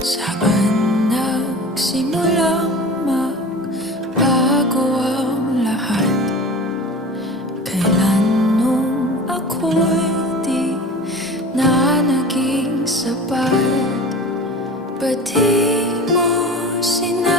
Saan nagsimulang magbago ang lahat? Kailan nung ako'y di na naging sapat? Ba't di mo sinabi